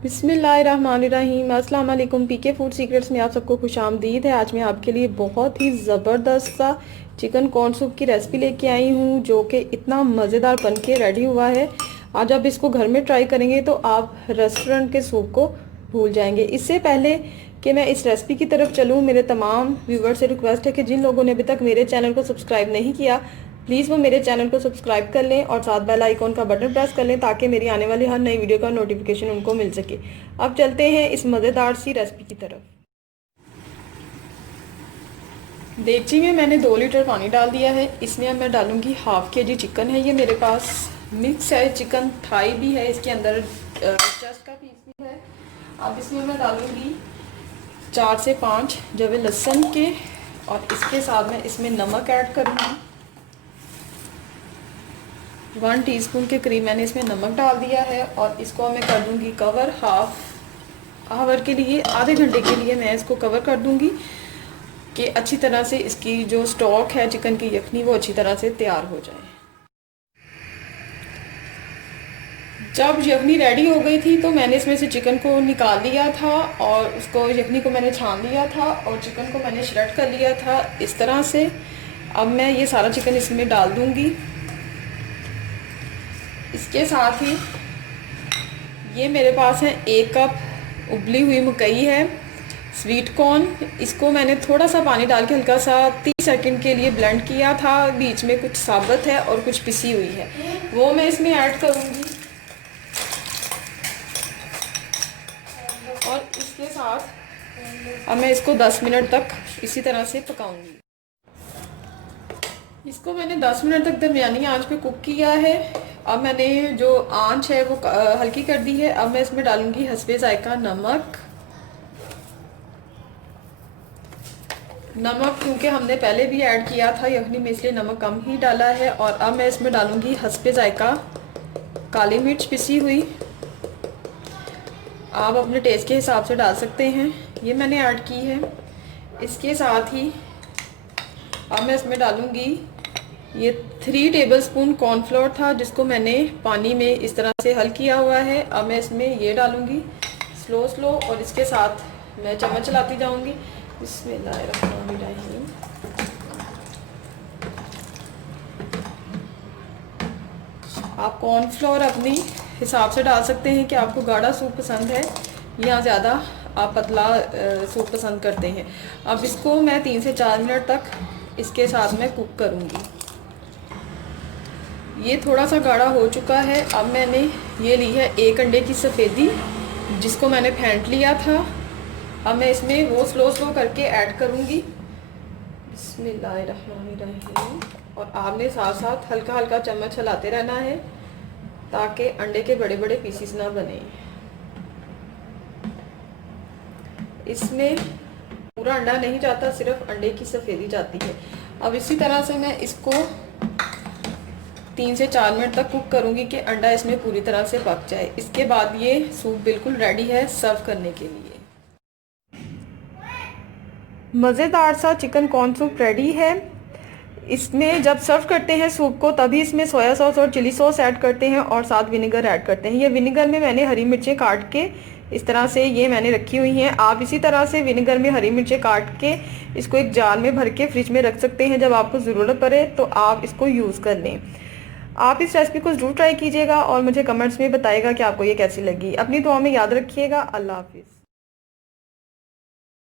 बिस्मिल्लाहिर्रहमानिर्रहीम। अस्सलाम वालेकुम। पीके फूड सीक्रेट्स में आप सबको खुशामदीद है। आज मैं आपके लिए बहुत ही ज़बरदस्त सा चिकन कॉर्न सूप की रेसिपी लेके आई हूँ, जो कि इतना मज़ेदार बन के रेडी हुआ है। आज आप इसको घर में ट्राई करेंगे तो आप रेस्टोरेंट के सूप को भूल जाएंगे। इससे पहले कि मैं इस रेसिपी की तरफ चलूँ, मेरे तमाम व्यूवर से रिक्वेस्ट है कि जिन लोगों ने अभी तक मेरे चैनल को सब्सक्राइब नहीं किया, प्लीज़ वो मेरे चैनल को सब्सक्राइब कर लें और साथ बेल आइकॉन का बटन प्रेस कर लें ताकि मेरी आने वाली हर नई वीडियो का नोटिफिकेशन उनको मिल सके। अब चलते हैं इस मज़ेदार सी रेसिपी की तरफ। देगची में मैंने 2 लीटर पानी डाल दिया है। इसमें अब मैं डालूंगी हाफ के जी चिकन है। ये मेरे पास मिक्स है, चिकन थाई भी है, इसके अंदर चेस्ट का पीस भी है। अब इसमें मैं डालूंगी 4 से 5 जवे लहसुन के और इसके साथ मैं इसमें नमक ऐड करूँगी। 1 टीस्पून के करीब मैंने इसमें नमक डाल दिया है और इसको मैं कर दूंगी कवर। हाफ आवर के लिए, आधे घंटे के लिए मैं इसको कवर कर दूंगी कि अच्छी तरह से इसकी जो स्टॉक है चिकन की यखनी वो अच्छी तरह से तैयार हो जाए। जब यखनी रेडी हो गई थी तो मैंने इसमें से चिकन को निकाल लिया था और उसको यखनी को मैंने छान लिया था और चिकन को मैंने श्रेड कर लिया था इस तरह से। अब मैं ये सारा चिकन इसमें डाल दूंगी। इसके साथ ही ये मेरे पास है 1 कप उबली हुई मकई है, स्वीट कॉर्न। इसको मैंने थोड़ा सा पानी डाल के हल्का सा 30 सेकंड के लिए ब्लेंड किया था। बीच में कुछ साबुत है और कुछ पिसी हुई है, वो मैं इसमें ऐड करूँगी। और इसके साथ अब मैं इसको 10 मिनट तक इसी तरह से पकाऊंगी। इसको मैंने 10 मिनट तक दरमियानी आंच पे कुक किया है। अब मैंने जो आंच है वो हल्की कर दी है। अब मैं इसमें डालूंगी हस्बे जायका नमक। क्योंकि हमने पहले भी ऐड किया था यखनी में, इसलिए नमक कम ही डाला है। और अब मैं इसमें डालूंगी हस्बे जायका काली मिर्च पिसी हुई। आप अपने टेस्ट के हिसाब से डाल सकते हैं, ये मैंने ऐड की है। इसके साथ ही अब मैं इसमें डालूंगी ये 3 टेबलस्पून कॉर्नफ्लोर था, जिसको मैंने पानी में इस तरह से हल किया हुआ है। अब मैं इसमें ये डालूंगी स्लो और इसके साथ मैं चम्मच चलाती जाऊंगी। बिस्मिल्लाहिर्रहमानिर्रहीम। आप कॉर्नफ्लोर अपनी हिसाब से डाल सकते हैं कि आपको गाढ़ा सूप पसंद है या ज़्यादा आप पतला सूप पसंद करते हैं। अब इसको मैं 3 से 4 मिनट तक इसके साथ में कुक करूंगी। ये थोड़ा सा गाढ़ा हो चुका है। अब मैंने ये ली है 1 अंडे की सफ़ेदी, जिसको मैंने फेंट लिया था। अब मैं इसमें वो स्लो करके ऐड करूँगी। बिस्मिल्लाहिर्रहमानिर्रहीम। और आपने साथ साथ हल्का हल्का चम्मच हिलाते रहना है ताकि अंडे के बड़े बड़े पीसीस ना बने। इसमें पूरा अंडा नहीं जाता, सिर्फ अंडे की सफ़ेदी जाती है। अब इसी तरह से मैं इसको 3 से 4 मिनट तक कुक करूंगी कि अंडा इसमें पूरी तरह से पक जाए। इसके बाद ये सूप बिल्कुल रेडी है सर्व करने के लिए। मज़ेदार सा चिकन कॉर्न सूप रेडी है। इसमें जब सर्व करते हैं सूप को तभी इसमें सोया सॉस और चिली सॉस ऐड करते हैं और साथ विनेगर ऐड करते हैं। ये विनेगर में मैंने हरी मिर्चें काट के इस तरह से ये मैंने रखी हुई हैं। आप इसी तरह से विनेगर में हरी मिर्चें काट के इसको एक जार में भर के फ्रिज में रख सकते हैं। जब आपको ज़रूरत पड़े तो आप इसको यूज़ कर लें। आप इस रेसिपी को ज़रूर ट्राई कीजिएगा और मुझे कमेंट्स में बताइएगा कि आपको ये कैसी लगी। अपनी दुआ में याद रखिएगा। अल्लाह हाफिज़।